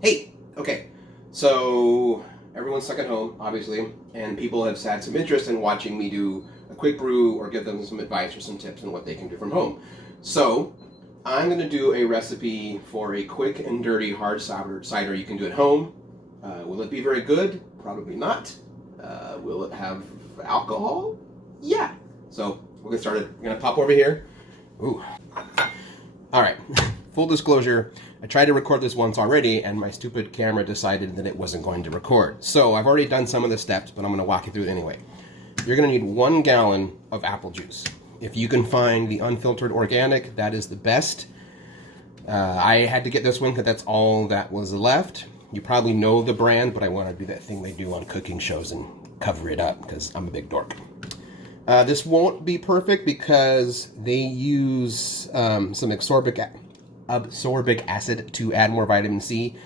Hey, okay, so everyone's stuck at home, obviously, and people have had some interest in watching me do a quick brew or give them some advice or some tips on what they can do from home. So I'm going to do a recipe for a quick and dirty hard cider you can do at home. Will it be very good? Probably not. Will it have alcohol? Yeah. So we'll get started. We're going to pop over here. Ooh. All right. Full disclosure, I tried to record this once already, and my stupid camera decided that it wasn't going to record. So I've already done some of the steps, but I'm going to walk you through it anyway. You're going to need 1 gallon of apple juice. If you can find the unfiltered organic, that is the best. I had to get this one because that's all that was left. You probably know the brand, but I want to do that thing they do on cooking shows and cover it up because I'm a big dork. This won't be perfect because they use some ascorbic acid to add more vitamin C.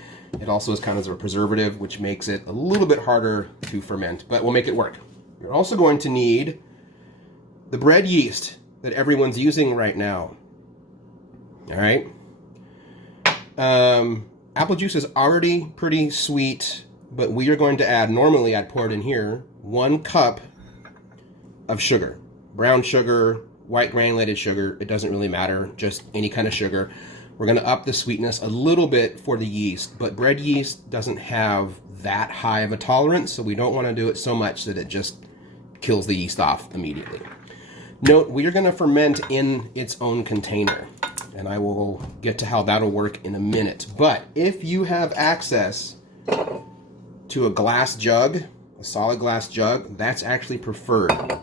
It also is kind of a preservative, which makes it a little bit harder to ferment, but we'll make it work. You're also going to need the bread yeast that everyone's using right now. All right. Apple juice is already pretty sweet, but we are going to add, normally I'd pour it in here, 1 cup of sugar. Brown sugar, white granulated sugar, it doesn't really matter, just any kind of sugar. We're going to up the sweetness a little bit for the yeast, but bread yeast doesn't have that high of a tolerance, so we don't want to do it so much that it just kills the yeast off immediately. Note, we are going to ferment in its own container, and I will get to how that'll work in a minute. But if you have access to a glass jug, a solid glass jug, that's actually preferred.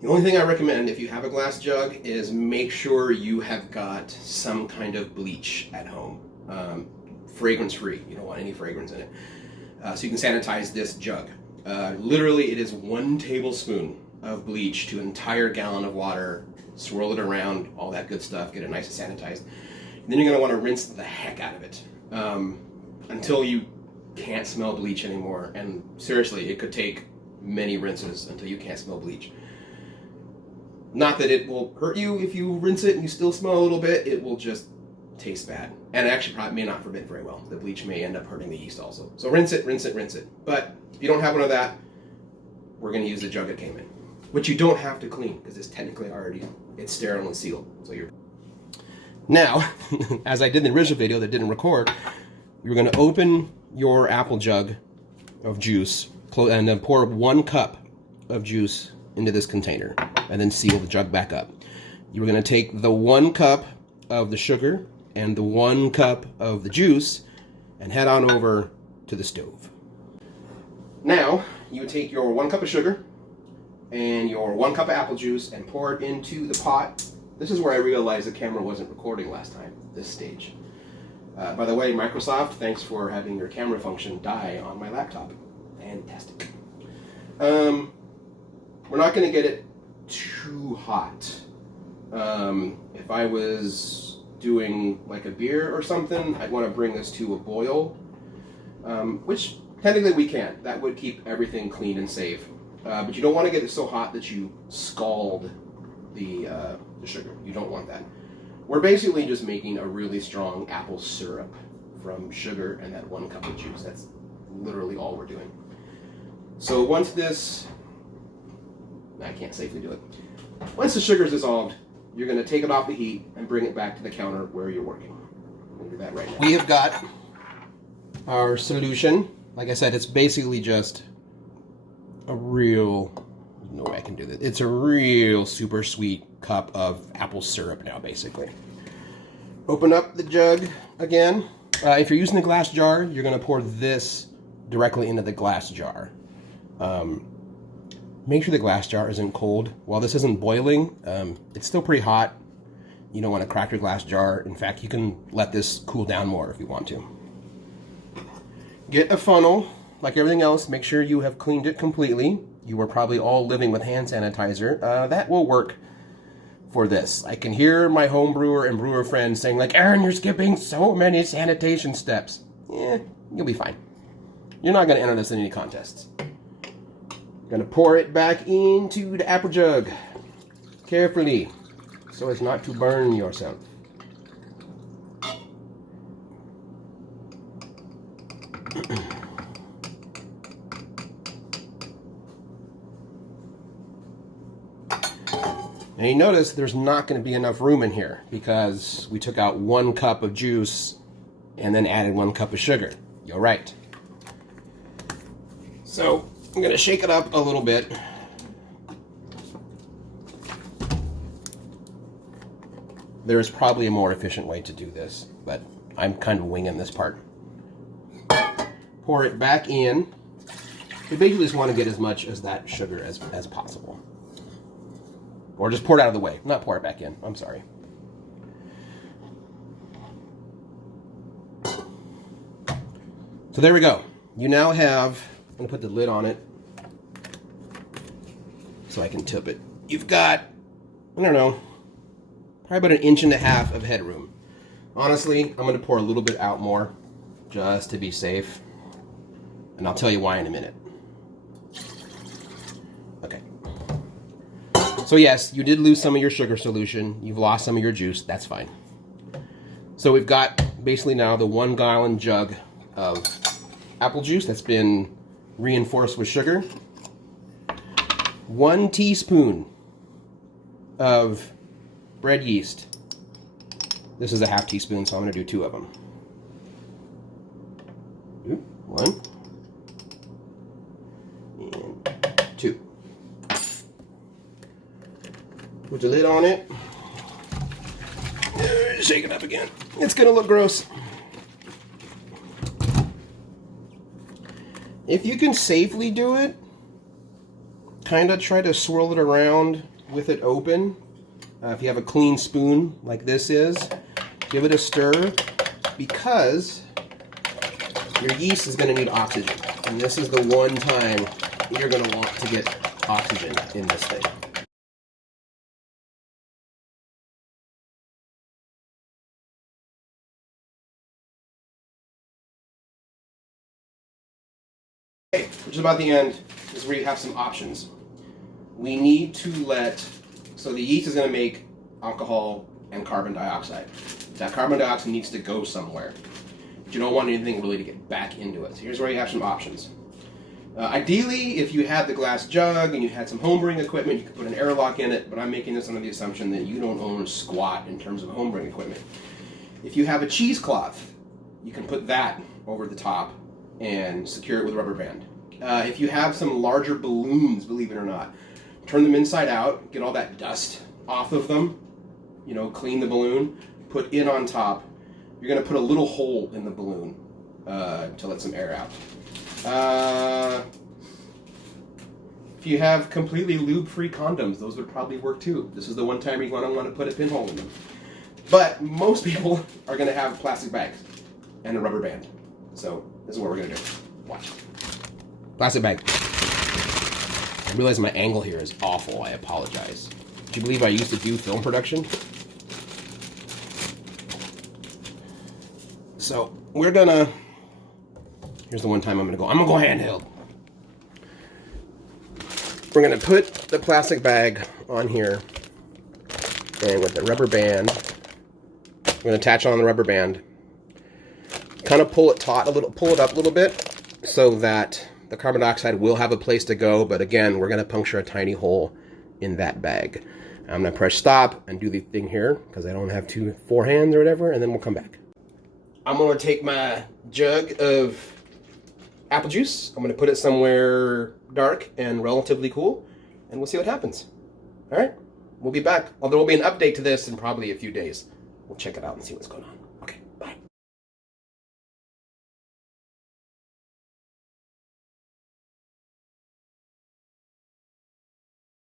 The only thing I recommend if you have a glass jug is make sure you have got some kind of bleach at home. Fragrance free. You don't want any fragrance in it. So you can sanitize this jug. Literally, it is 1 tablespoon of bleach to an entire gallon of water. Swirl it around, all that good stuff. Get it nice and sanitized. And then you're going to want to rinse the heck out of it until you can't smell bleach anymore. And seriously, it could take many rinses until you can't smell bleach. Not that it will hurt you if you rinse it and you still smell a little bit, it will just taste bad. And it actually probably may not ferment very well. The bleach may end up hurting the yeast also. So rinse it, rinse it, rinse it. But if you don't have one of that, we're going to use the jug it came in. Which you don't have to clean because it's technically already, it's sterile and sealed. So you're... Now, as I did in the original video that didn't record, you're going to open your apple jug of juice and then pour 1 cup of juice into this container and then seal the jug back up. You're going to take the 1 cup of the sugar and the 1 cup of the juice and head on over to the stove. Now, you take your 1 cup of sugar and your 1 cup of apple juice and pour it into the pot. This is where I realized the camera wasn't recording last time, this stage. By the way, Microsoft, thanks for having your camera function die on my laptop. Fantastic. We're not going to get it too hot. If I was doing like a beer or something, I'd want to bring this to a boil, which technically we can. That would keep everything clean and safe. But you don't want to get it so hot that you scald the sugar. You don't want that. We're basically just making a really strong apple syrup from sugar and that 1 cup of juice. That's literally all we're doing. So once this... I can't safely do it. Once the sugar is dissolved, you're going to take it off the heat and bring it back to the counter where you're working. We'll do that right now. We have got our solution. Like I said, it's basically just a real... No way I can do this. It's a real super sweet cup of apple syrup now, basically. Open up the jug again. If you're using a glass jar, you're going to pour this directly into the glass jar. Make sure the glass jar isn't cold. While this isn't boiling, it's still pretty hot. You don't want to crack your glass jar. In fact, you can let this cool down more if you want to. Get a funnel. Like everything else, make sure you have cleaned it completely. You were probably all living with hand sanitizer. That will work for this. I can hear my home brewer and brewer friends saying like, Aaron, you're skipping so many sanitation steps. Yeah, you'll be fine. You're not going to enter this in any contests. Gonna pour it back into the apple jug carefully so as not to burn yourself. And you notice there's not going to be enough room in here because we took out 1 cup of juice and then added 1 cup of sugar. You're right. So I'm going to shake it up a little bit. There is probably a more efficient way to do this, but I'm kind of winging this part. Pour it back in. You basically just want to get as much as that sugar as possible. Or just pour it out of the way. Not pour it back in. I'm sorry. So there we go. You now have, I'm going to put the lid on it so I can tip it. You've got, I don't know, probably about 1.5 inches of headroom. Honestly, I'm going to pour a little bit out more just to be safe. And I'll tell you why in a minute. Okay. So yes, you did lose some of your sugar solution. You've lost some of your juice. That's fine. So we've got basically now the 1 gallon jug of apple juice that's been reinforced with sugar. 1 teaspoon of bread yeast. This is a 1/2 teaspoon, so I'm going to do 2 of them. 1 and 2. Put the lid on it. Shake it up again. It's going to look gross. If you can safely do it, kind of try to swirl it around with it open. If you have a clean spoon like this is, give it a stir because your yeast is going to need oxygen. And this is the one time you're going to want to get oxygen in this thing. Okay, which is about the end. This is where you have some options. We need to so the yeast is going to make alcohol and carbon dioxide. That carbon dioxide needs to go somewhere. But you don't want anything really to get back into it. So here's where you have some options. Ideally, if you had the glass jug and you had some homebrewing equipment, you could put an airlock in it, but I'm making this under the assumption that you don't own squat in terms of homebrewing equipment. If you have a cheesecloth, you can put that over the top and secure it with a rubber band. If you have some larger balloons, believe it or not, turn them inside out, get all that dust off of them, you know, clean the balloon, put it on top. You're going to put a little hole in the balloon to let some air out. If you have completely lube-free condoms, those would probably work too. This is the one time you're going to want to put a pinhole in them. But most people are going to have plastic bags and a rubber band. So this is what we're going to do. Watch. Plastic bag. I realize my angle here is awful. I apologize. Do you believe I used to do film production? So we're gonna, here's the one time I'm gonna go handheld. We're gonna put the plastic bag on here, and with the rubber band, we're gonna attach on the rubber band. Kind of pull it taut a little, pull it up a little bit, so that the carbon dioxide will have a place to go. But again, we're gonna puncture a tiny hole in that bag. I'm gonna press stop and do the thing here because I don't have 4 hands or whatever, and then we'll come back. I'm gonna take my jug of apple juice. I'm gonna put it somewhere dark and relatively cool, and we'll see what happens. All right, we'll be back. Although there will be an update to this in probably a few days. We'll check it out and see what's going on.